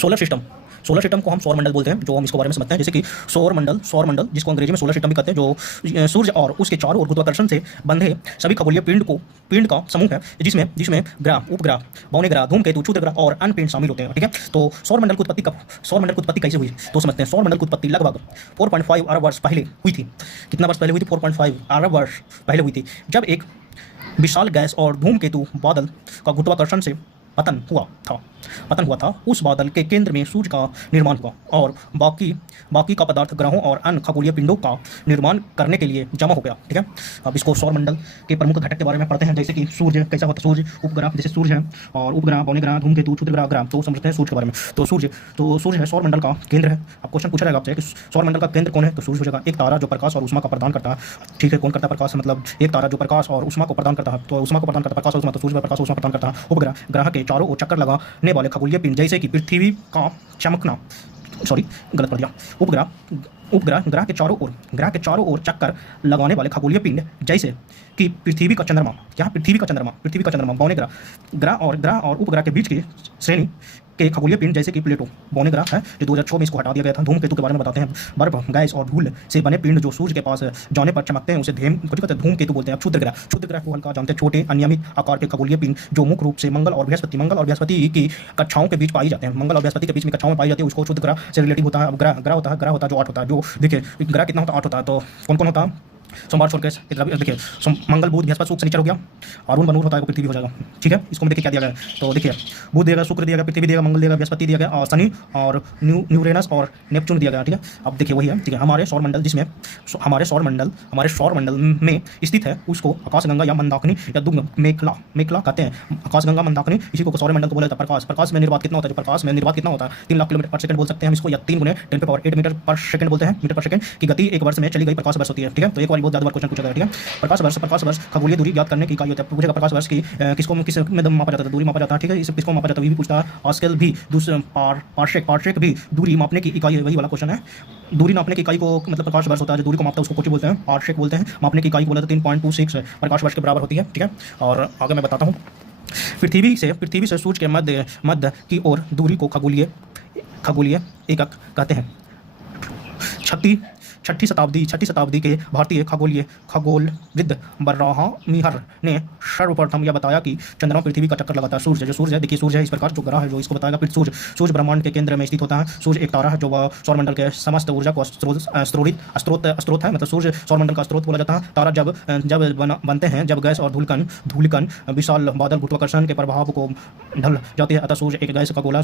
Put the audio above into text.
Solar system को हम सौर मंडल बोलते हैं, जो हम इसके बारे में समझते हैं। जैसे कि सौर मंडल जिसको अंग्रेजी में सोलर सिस्टम भी कहते हैं, जो सूर्य और उसके चारों ओर गुरुत्वाकर्षण से बंधे सभी खगोलीय पिंड का समूह है, जिसमें ग्रह, उपग्रह, बौने ग्रह, धूमकेतु, क्षुद्र ग्रह और अन्य पिंड शामिल होते हैं। ठीक है, तो सौर मंडल की उत्पत्ति कैसे हुई तो समझते हैं। सौर मंडल की उत्पत्ति लगभग 4.5 अरब वर्ष पहले हुई थी। कितना वर्ष पहले हुई थी? 4.5 अरब वर्ष पहले हुई थी, जब एक विशाल गैस और धूमकेतु बादल का गुरुत्वाकर्षण से पतन हुआ था। उस बादल के केंद्र में सूर्य का निर्माण हुआ और बाकी का पदार्थ ग्रहों और अन्य खगोलीय पिंडों का निर्माण करने के लिए जमा हो गया। ठीक है, अब इसको सौर मंडल के प्रमुख घटक के बारे में पढ़ते हैं। जैसे कि सूर्य कैसा होता है, सूर्य उपग्रह, जैसे सूर्य है और उपग्रह, बौने ग्रह, धूमकेतु, क्षुद्र ग्रह, ग्रह, तो समझते हैं सूर्य के बारे में। तो सूर्य है सौर मंडल का केंद्र है। अब क्वेश्चन पूछा जाएगा आपसे कि सौर मंडल का केंद्र कौन है, तो सूर्य हो जाएगा। एक तारा जो प्रकाश और ऊष्मा का प्रदान करता है। ठीक है, कौन करता है प्रकाश? मतलब एक तारा जो प्रकाश और ऊष्मा को प्रदान करता है, तो ऊष्मा को प्रदान करता है प्रकाश और ऊष्मा, तो सूर्य प्रकाश और ऊष्मा प्रदान करता है। उपग्रह, ग्रह के चारों ओर चक्कर लगाने वाले खगोलीय पिंड, जैसे कि पृथ्वी का चमकना, गलत पढ़ दिया। उपग्रह, ग्रह के चारों ओर चक्कर लगाने वाले खगोलीय पिंड, जैसे कि पृथ्वी का चंद्रमा, बौने ग्रह और उपग्रह के बीच की श्रेणी के खगोलीय पिंड, जैसे कि प्लेटो, बौने ग्रह है, जो 2006 में इसको हटा दिया गया था। धूमकेतु के बारे में बताते हैं। बर्फ, गैस और धूल से बने पिंड जो सूर्य के पास जाने पर चमकते हैं, उसे धूमकेतु बोलते हैं। अब क्षुद्र ग्रह को हल्का जानते हैं, छोटे अनियमित आकार के खगोलीय पिंड जो मुख्य रूप से मंगल और बृहस्पति की कक्षाओं के बीच पाई जाते हैं। मंगल और बृहस्पति के बीच में कक्षाओं में पाई जाती है, उसको क्षुद्र ग्रह से रिलेटिव होता है। अब ग्रह होता है जो 8 होता है। जो देखिए ग्रह कितना होता है? 8 होता है। तो कौन होता है? सोमवार छोड़ के देखिए, मंगल, बुध, बृहस्पति, शुक्र, शनिचर हो गया। अरुण बनूर होता है, पृथ्वी हो जाएगा। ठीक है, इसको में देखिए क्या दिया गया है। तो देखिए बुध दिया गया, शुक्र दिया गया, पृथ्वी दिया गया, मंगल दिया गया, बृहस्पति दिया गया और शनि और यूरेनस और नेपच्यून दिया गया। ठीक है, अब देखिए वही है। ठीक है, हमारे सौर मंडल में स्थित है, उसको आकाशगंगा या मंदाकिनी या दुग्ध मेखला कहते हैं। आकाशगंगा, मंदाकिनी, इसी को सौर मंडल को बोला जाता है। प्रकाश में निर्वात कितना होता है? प्रकाश में निर्वात कितना होता है? 3 लाख किलोमीटर पर सेकंड बोल सकते हैं हम इसको, या 3 × 10⁸ मीटर पर सेकंड बोलते हैं। मीटर पर सेकंड की गति एक वर्ष में चली गई प्रकाश वर्ष होती है। ठीक है, तो एक बार बहुत ज़्यादा क्वेश्चन पूछा जाएगा। ठीक है, प्रकाश वर्ष खगोलीय दूरी ज्ञात करने की इकाई होती है। पूछेगा प्रकाश वर्ष की किस में मापा जाता है? दूरी मापा जाता है। ठीक है, इसे किसको मापा जाता है? भी पूछता है। आजकल भी पार्शेक भी दूरी मापने की इकाई है। वही वाला क्वेश्चन है। दूरी नापने की इकाई को मतलब प्रकाश वर्ष होता है, जो दूरी को मापता है उसको कोटि बोलते हैं, पार्शेक बोलते हैं। मापने की इकाई को बोला तो 3.26 प्रकाश वर्ष के बराबर होती है। ठीक है, और आगे मैं बताता हूँ। पृथ्वी से सूर्य के मध्य की ओर दूरी को खगोलीय एकक कहते हैं। छठी शताब्दी के भारतीय खगोलविद बर्राहमिहिर ने सर्वप्रथम यह बताया कि चंद्रमा पृथ्वी का चक्कर लगाता है। सूर्य है, देखिए सूर्य है इस प्रकार, जो ग्रह है जो इसको बताएगा। फिर सूर्य ब्रह्मांड के केंद्र में स्थित होता है। सूर्य एक तारा है जो सौरमंडल के समस्त ऊर्जा को स्रोत है, मतलब सूर्य सौरमंडल का स्रोत बोला जाता है। तारा जब बनते हैं, जब गैस और धूलिकण विशाल बादल गुरुत्वाकर्षण के प्रभाव को ढल जाते हैं, अतः सूर्य एक गैस का गोला